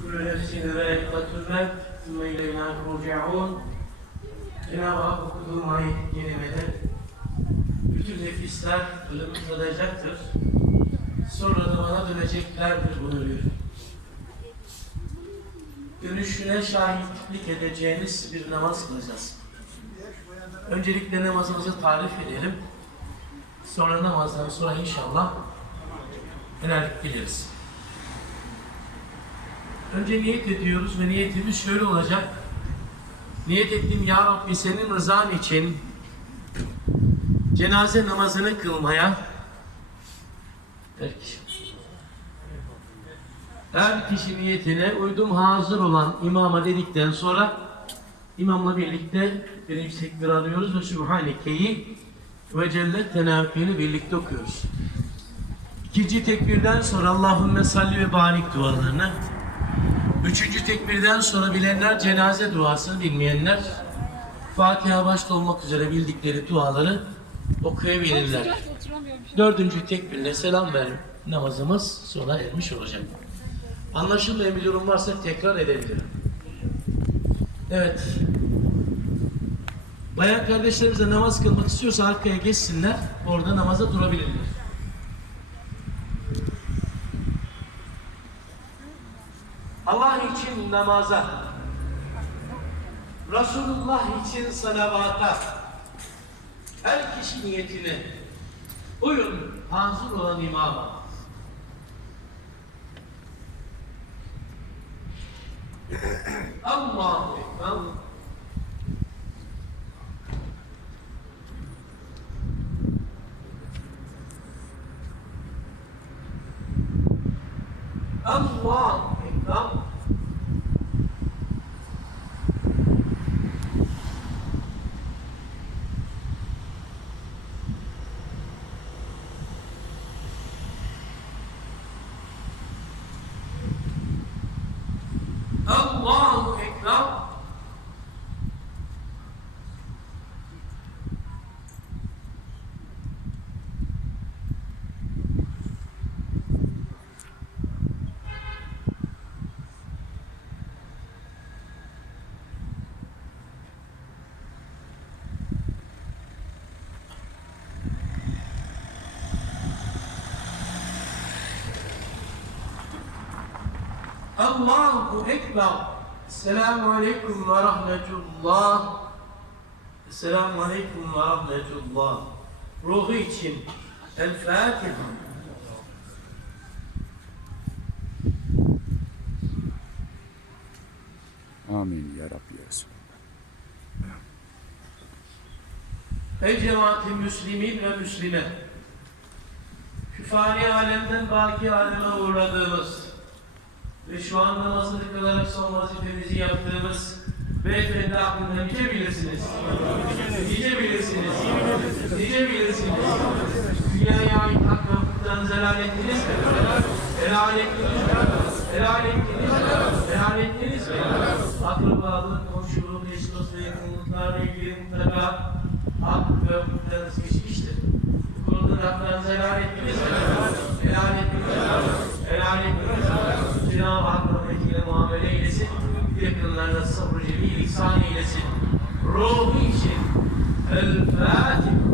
Kullu nefsin zâikatul mevt, sümme ileyna turcaun. Cenab-ı Hak okuduğum ayet kerimede bütün nefisler ölümü tadacaktır. Sonra da bana döneceklerdir buyuruyor. Dönüşüne şahitlik edeceğiniz bir namaz kılacağız. Öncelikle namazımızı tarif edelim. Sonra namazdan sonra inşallah helallik biliriz. Önce niyet ediyoruz ve niyetimiz şöyle olacak. Niyet ettim ya Rabbi senin rızan için cenaze namazını kılmaya kişi, her kişi niyetine uydum hazır olan imama dedikten sonra imamla birlikte birinci tekbir alıyoruz ve Sübhaneke'yi ve Celle Tenavkeni birlikte okuyoruz. İkinci tekbirden sonra Allahümme salli ve barik dualarını Üçüncü tekbirden sonra bilenler cenaze duasını bilmeyenler Fatiha başta olmak üzere bildikleri duaları okuyabilirler. Dördüncü tekbirle selam ver namazımız sona ermiş olacak. Anlaşılmayan bir durum varsa tekrar edebilirim. Evet. Bayan kardeşlerimiz de namaz kılmak istiyorsa arkaya geçsinler. Orada namaza durabilirler. Allah için namaza, Resulullah için salavata, her kişi niyetine uyun hazır olan imama. Allahu Ekber. Allahu Ekber. Allahu Ekber. Allahu Ekber. Selamun Aleyküm ve Rahmetullah. Selamun Aleyküm ve Rahmetullah. Ruhu için El Fatiha. Amin ya Rabbi ya Resulallah. Ey cemaati Müslümin ve Müslime. Şu fani alemden baki aleme uğradığımız ve şu an namazını kılarak son vazifemizi yaptığımız beyefendi hakkında nice bilirsiniz. Nice bilirsiniz. Nice bilirsiniz. Dünyaya ait hak ve hukuklarınızı helal ettiniz mi? Helal ettiniz mi? Helal ettiniz mi? Helal ettiniz mi? Akrabalık, komşuluk, eş dost ve yakınlıklarla ilgili mutlaka hak ve hukuklarınız geçmiştir. Bu konuda haklarınızı helal ettiniz mi? Helal ettiniz mi? Helal ettiniz mi? Cenab-ı Hak rahmetiyle muamele eylesin. Yakınlarına sabrı cemil ihsan eylesin. Ruhu için El Fatiha.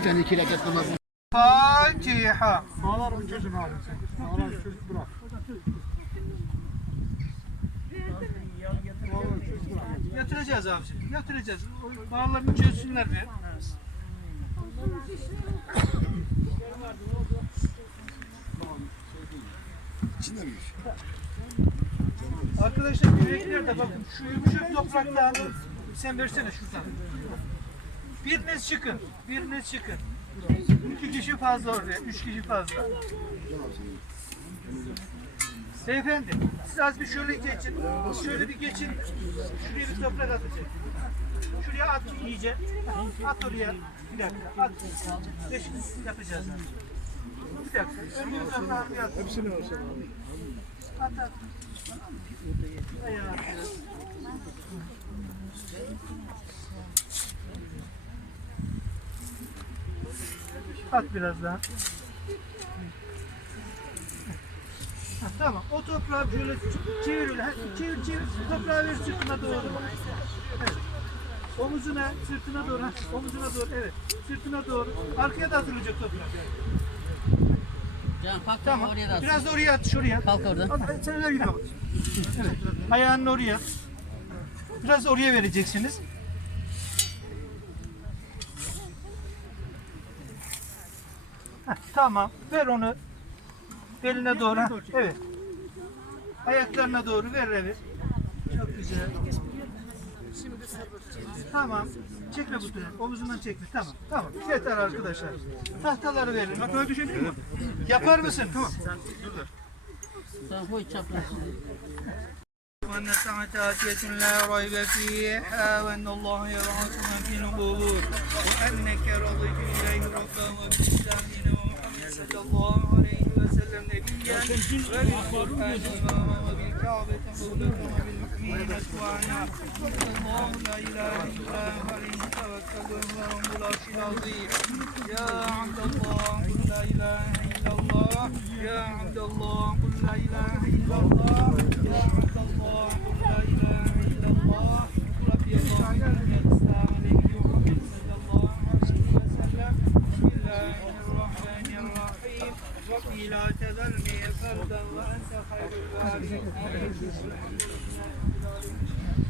Rabbi. Çekişten iki rekat namaz Fatiha. Sağlar bir çocuğum abi sen. Sağlar çocuk bırak. Yatıracağız abi. Yatıracağız. Bağlarını çözsünler bir. Arkadaşlar yürekler de bakın şu yumuşak toprakta sen versene şuradan. Biriniz çıkın. Biriniz çıkın. İki kişi fazla oraya. Üç kişi fazla. Beyefendi, siz az bir şöyle geçin. Şöyle bir geçin. Şuraya bir toprak atacak. Şuraya at iyice. At oraya. Bir dakika. At. Beş yapacağız. Bir dakika. Önce bir toprağı bir at. Hepsini At at. Ayağı at biraz. At biraz daha. Ha, tamam. O toprağı şöyle çevir öyle. Ha, Çevir çevir. Toprağı ver sırtına doğru. Evet. Omuzuna, sırtına doğru. Ha, Omuzuna doğru. Evet. Sırtına doğru. Arkaya da atılacak toprak. Can kalk Tamam. oraya da at. Biraz da oraya at. Şuraya. Kalk oradan. At, Sen öyle yine bak. Evet. Ayağını oraya. Biraz oraya vereceksiniz. Heh, tamam. Ver onu. Beline doğru. Heh, Evet. Ayaklarına doğru ver evet. Çok güzel. Tamam. Çekme bu tarafa. Omuzundan çekme. Tamam. Tamam. Yeter arkadaşlar. Tahtaları verin. Bak öyle düşebilir mi? Yapar mısın? Tamam. Sen koy çapraz. وأن الساعة آتية لا ريب فيها وأن الله يبعث من في القبور وأنك رضيت إليه ربا وبالإسلام دينا ومحمد صلى الله عليه وسلم نبيا. وبالقرآن إماما وبالكعبة قبلة وبالمؤمنين أسوانا الله لا إله إلا هو عليه توكل وهو العرش العظيم يا عبد الله قل لا إله إلا الله يا عبد الله قل لا إله إلا الله يا عبد Thank you.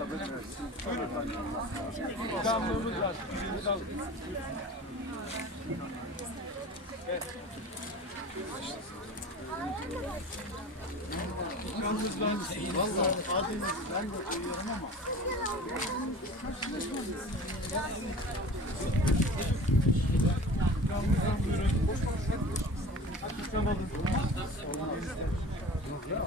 sabır versin. İdamlığımız var. Evet. Yalnız ben valla adını ben de koyuyorum ama. Yalnızdan buyurun. Açıklamadım. Yok ya.